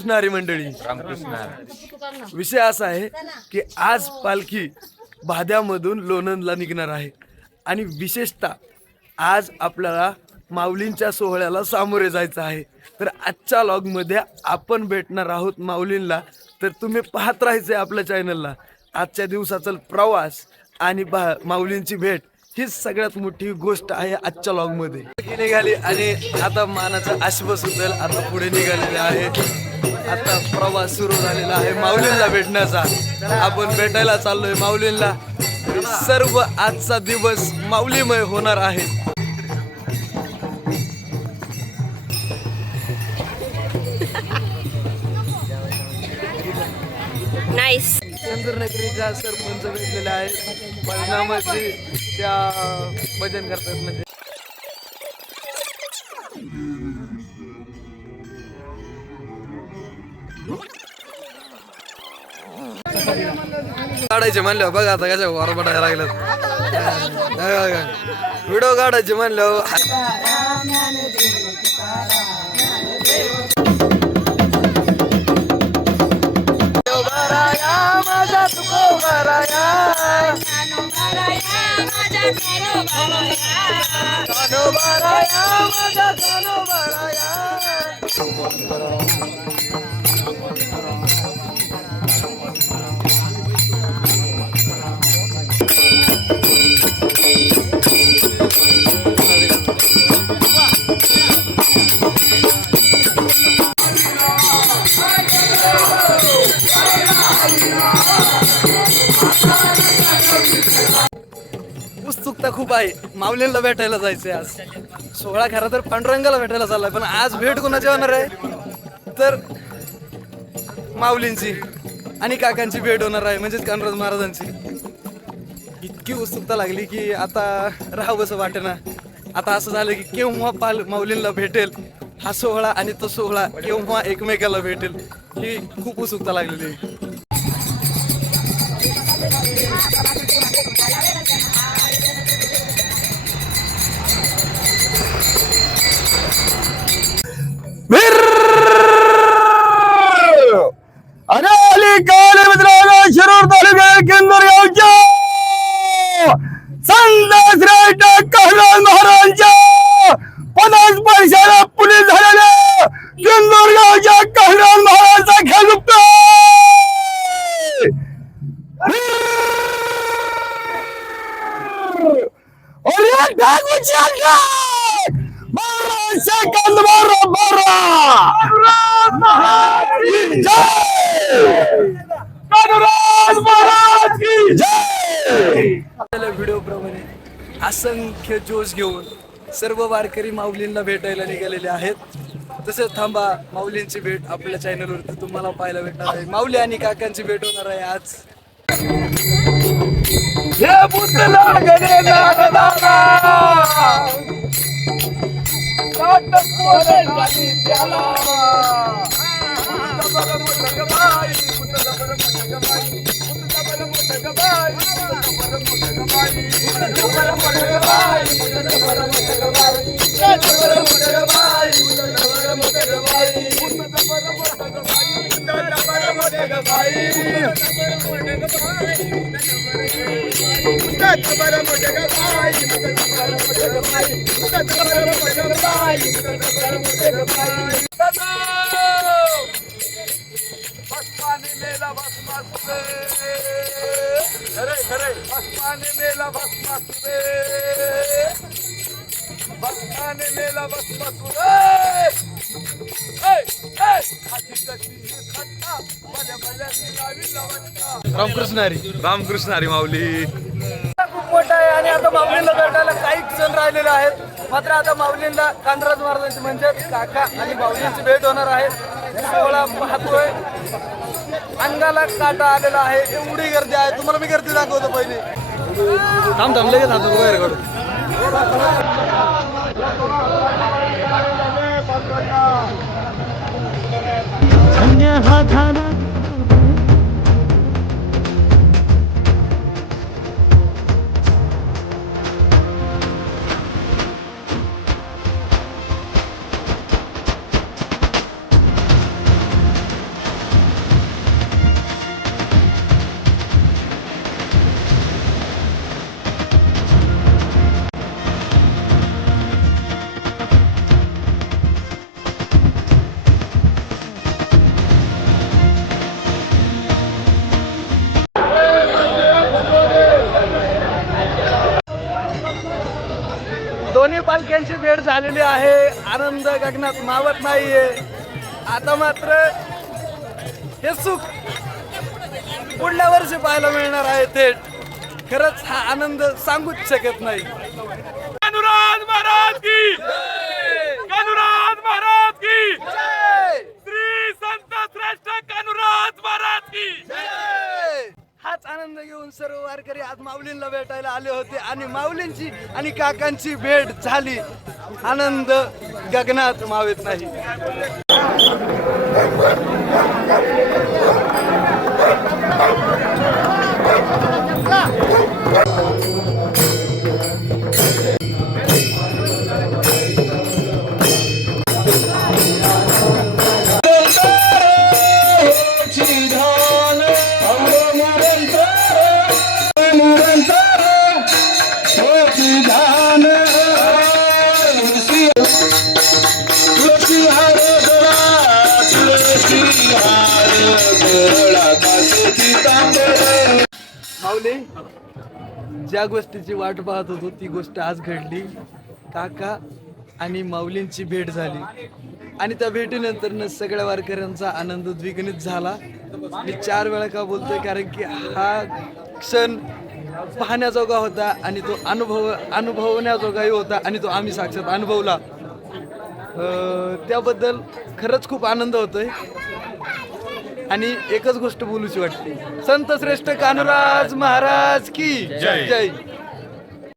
रामकृष्ण हरी मंडळी. रामकृष्ण. विषय असा आहे की आज पालखी भाद्यामधून लोणंदला निघणार आहे आणि विशेषतः आज आपल्याला माऊलींच्या सोहळ्याला सामोरे जायचं आहे. तर आजच्या लॉगमध्ये आपण भेटणार आहोत माऊलींना. तर तुम्ही पाहत राहायचं आपल्या चॅनलला. आजच्या दिवसाचा प्रवास आणि माऊलींची भेट हीच सगळ्यात मोठी गोष्ट आहे आजच्या लॉगमध्ये. निघाली आणि आता मानाचा आश्वास होईल. आता पुढे निघालेले आहे. आता प्रवास सुरू झालेला आहे माऊलींना भेटण्याचा. आपण भेटायला चाललोय माऊलींना. सर्व आजचा दिवस माऊलीमय होणार आहे. नाईस. चंद्रनगरीच्या सरपंच भेटलेले आहेत. भजनामध्ये त्या भजन करतात म्हणजे काढायचे म्हणल्यावर बघा आता कशा वरबडायला लागलं. व्हिडिओ काढायचे म्हणल्यावर उत्सुकता खूप आहे. माऊलींना भेटायला जायचंय आज. सोहळा खरा तर पांडुरंगाला भेटायला चाललाय, पण आज भेट कोणाची होणार आहे तर माऊलींची आणि काकांची भेट होणार आहे, म्हणजेच कानराज महाराजांची. इतकी उत्सुकता लागली की आता राहावंसं वाटेना. आता असं झालं की केव्हा माऊलींना भेटेल हा सोहळा आणि तो सोहळा केव्हा एकमेकाला भेटेल ही खूप उत्सुकता लागलेली आहे. शिरूर तालुक्यात केंद्र गावच्या संत श्रेष्ठ कान्हाराज महाराजांच्या पदास्पर्शाला पुढे झालेल्या केंद्र गावच्या कान्हाराज महाराजांचा खेळुक्त व्हिडिओ प्रमाणे असंख्य जोश घेऊन सर्व वारकरी माऊलींना भेटायला निघालेले आहेत. तसेच थांबा, माऊलींची भेट आपल्या चॅनलवरती तुम्हाला पाहायला भेटणार आहे. माऊली आणि काकांची भेट होणार आहे आज. रामकृष्ण हरी. रामकृष्ण हरी माऊली. खूप मोठा आहे आणि आता माऊलींना भेटायला काही जण राहिलेले आहेत. मात्र आता माऊलींना कानराज महाराजांची म्हणजे काका आणि माऊलींची भेट होणार आहे. सोहळा पाहतोय, अंगाला काटा आलेला आहे. एवढी गर्दी आहे. तुम्हाला मी गर्दी दाखवतो पहिले. थांब लगेच हातात बाहेर काढू. काकांची भेट झालेली आहे. आनंद गगनात मावत नाहीये. आता मात्र हे सुख पुढल्या वर्षी पाहायला मिळणार आहे थेट. खरंच हा आनंद सांगूच शकत नाही. कान्होराज महाराज की कान्होराज महाराज की श्री संत श्रेष्ठ कान्होराज महाराज की हाच आनंद घेऊन सर्व वारकरी आज माऊलींना भेटायला आले होते आणि माऊलींची आणि काकांची भेट झाली. आनंद गगनात मावेत नाही. माऊली, ज्या गोष्टीची वाट पाहत होतो ती गोष्ट आज घडली. काका आणि माऊलींची भेट झाली आणि त्या भेटीनंतर सगळ्या वारकऱ्यांचा आनंद द्विगुणित झाला. मी 4 वेळा का बोलतोय कारण की हा क्षण पाहण्याजोगा होता आणि तो अनुभवण्याजोगाही होता आणि तो आम्ही साक्षात अनुभवला. त्याबद्दल खरंच खूप आनंद होतोय आणि एकच गोष्ट बोलूची वाटते. संत श्रेष्ठ कान्होराज महाराज की जय.